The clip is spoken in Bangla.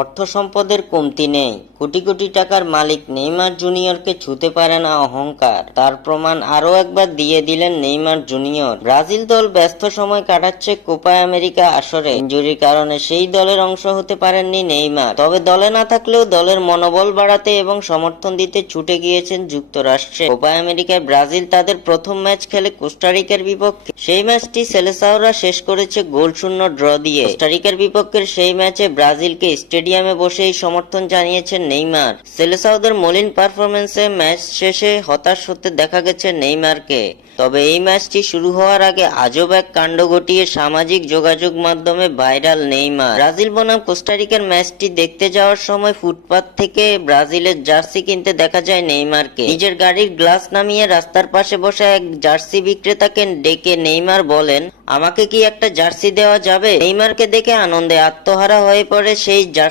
অর্থ সম্পদের কমতি নেই, কোটি কোটি টাকার মালিক নেইমার জুনিয়রকে ছুঁতে পারে না অহংকার। তার প্রমাণ আরও একবার দিয়ে দিলেন নেইমার জুনিয়র। ব্রাজিল দল ব্যস্ত সময় কাটাচ্ছে কোপা আমেরিকা আসরে। ইনজুরির কারণে সেই দলের অংশ হতে পারেননি নেইমার। তবে দলে না থাকলেও দলের মনোবল বাড়াতে এবং সমর্থন দিতে ছুটে গিয়েছেন যুক্তরাষ্ট্রে। কোপা আমেরিকায় ব্রাজিল তাদের প্রথম ম্যাচ খেলে কোস্টারিকার বিপক্ষে। সেই ম্যাচটি সেলেসাওরা শেষ করেছে গোলশূন্য ড্র দিয়ে। কোস্টারিকার বিপক্ষের সেই ম্যাচে ব্রাজিলকে স্টেডিয়ামে বসেই সমর্থন জানিয়েছেন নেইমার। সেলেসাওদের মলিন পারফরম্যান্সে ম্যাচ শেষে হতাশ হতে দেখা গেছে নেইমারকে। তবে এই ম্যাচটি শুরু হওয়ার আগে আজব এক কাণ্ড ঘটিয়ে সামাজিক যোগাযোগ মাধ্যমে ভাইরাল নেইমার। ব্রাজিল বনাম কোস্টারিকার ম্যাচটি দেখতে যাওয়ার সময় ফুটপাত থেকে ব্রাজিলের জার্সি কিনতে দেখা যায় নেইমারকে। নিজের গাড়ির গ্লাস নামিয়ে রাস্তার পাশে বসা এক জার্সি বিক্রেতাকে ডেকে নেইমার বলেন, আমাকে কি একটা জার্সি দেওয়া যাবে? নেইমারকে দেখে আনন্দে আত্মহারা হয়ে পড়ে সেই